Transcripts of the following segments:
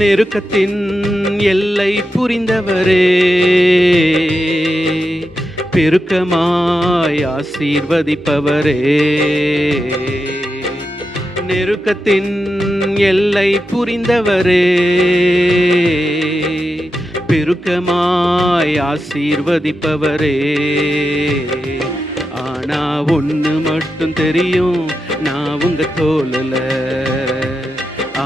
நெருக்கத்தின் எல்லை புரிந்தவரே, பெருக்கமாய் ஆசீர்வதிப்பவரே. நெருக்கத்தின் எல்லை புரிந்தவரே, பெருக்கமாய் ஆசீர்வதிப்பவரே. ஆனா ஒண்ணு மட்டும் தெரியும், நான் உங்க தோளுல.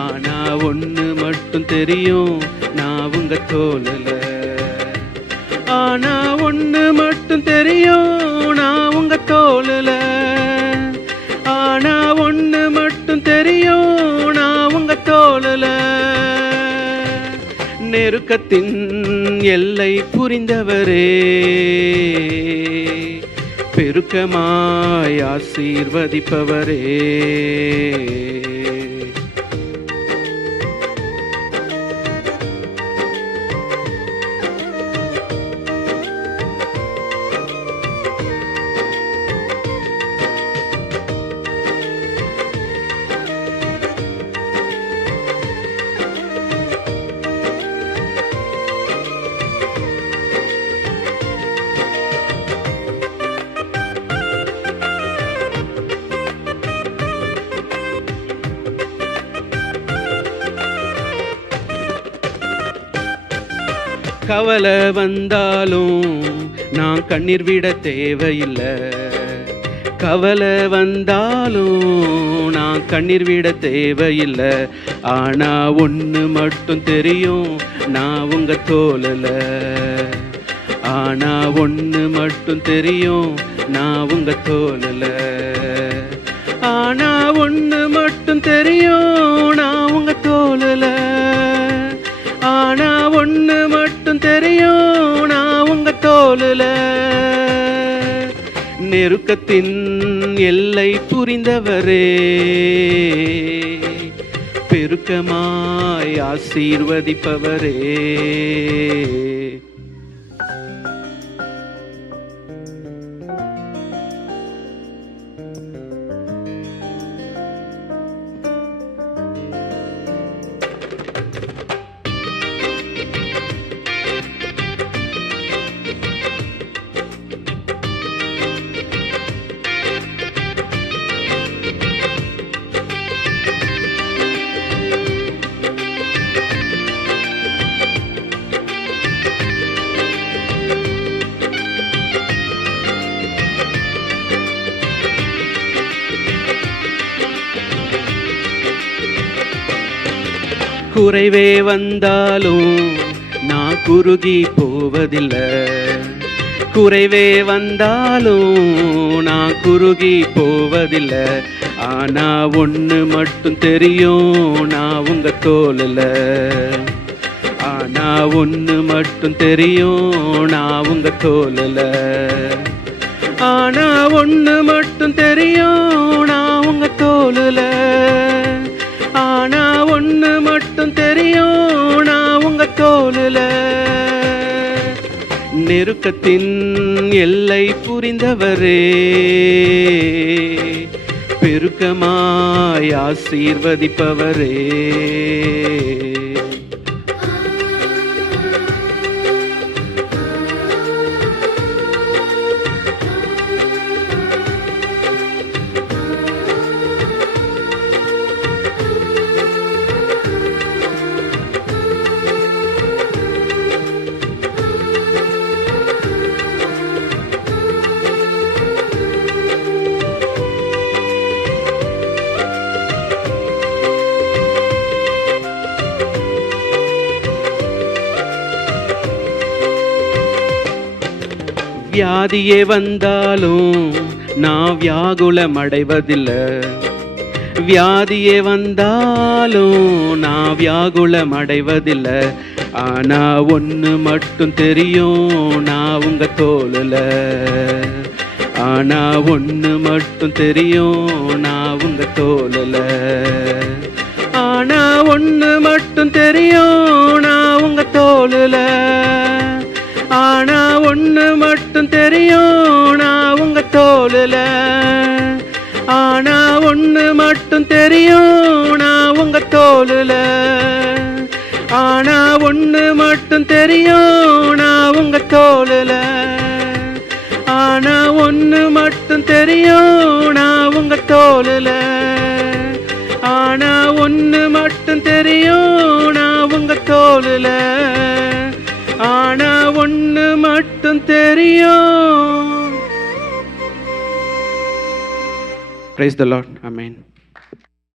ஆனா ஒண்ணு மட்டும் தெரியும், நான் உங்க தோளுல. ஆனா ஒண்ணு மட்டும் தெரியும், நான் உங்க தோளுல. ஆனா ஒண்ணு மட்டும் தெரியும், நான் உங்க தோளுல. நெருக்கத்தின் எல்லை புரிந்தவரே, பெருக்கமாய் ஆசீர்வதிப்பவரே. கவலை வந்தாலும் நான் கண்ணீர் விட தேவையில்லை. கவலை வந்தாலும் நான் கண்ணீர் விட தேவையில்லை. ஆனா ஒன்று மட்டும் தெரியும், நான் உங்க தோளுல. ஆனா ஒன்று மட்டும் தெரியும், நான் உங்க தோளுல. ஆனா ஒன்று மட்டும் தெரியும், நான் உங்க தோளுல. ஆனா ஒண்ணு மட்டும் தெரியும், நான் உங்க தோளுல. நெருக்கத்தின் எல்லை புரிந்தவரே, பெருக்கமாய் ஆசீர்வதிப்பவரே. குறைவே வந்தாலும் நான் குறுகி போவதில்லை. குறைவே வந்தாலும் நான் குறுகி போவதில்லை. ஆனா ஒண்ணு மட்டும் தெரியும், நான் உங்க தோளுல. ஆனா ஒண்ணு மட்டும் தெரியும், நான் உங்க தோளுல. ஆனா ஒண்ணு மட்டும் தெரியும், நான் உங்க தோளுல. ஆனா ஒண்ணு மட்டும் தெரியும், நான் உங்க தோளுல. நெருக்கத்தின் எல்லை புரிந்தவரே, பெருக்கமாய் ஆசீர்வதிப்பவரே. வியாதியே வந்தாலும் நான் வியாகுலம் அடைவதில்லை. வியாதியே வந்தாலும் நான் வியாகுலம் அடைவதில்லை. ஆனா ஒண்ணு மட்டும் தெரியும், நான் உங்க தோளுல. ஆனா ஒண்ணு மட்டும் தெரியும், நான் உங்க தோளுல. ஆனா ஒண்ணு மட்டும் தெரியும், நான் உங்க தோளுல. ஆனா ஒண்ணு மட்டும் தெரியும், நான் உங்க தோளுல. ஆனா ஒண்ணு மட்டும் தெரியும், நான் உங்க தோளுல. ஒண்ணு மட்டும் தெரியும் நான் உங்க தோளுல. ஆனா ஒண்ணு மட்டும் தெரியும் நான் உங்க தோளுல. ஆனா ஒண்ணு மட்டும் தெரியும் நான் உங்க தோளுல. ஆனா ஒண்ணு மட்டும் தெரியும். Praise the Lord. Amen.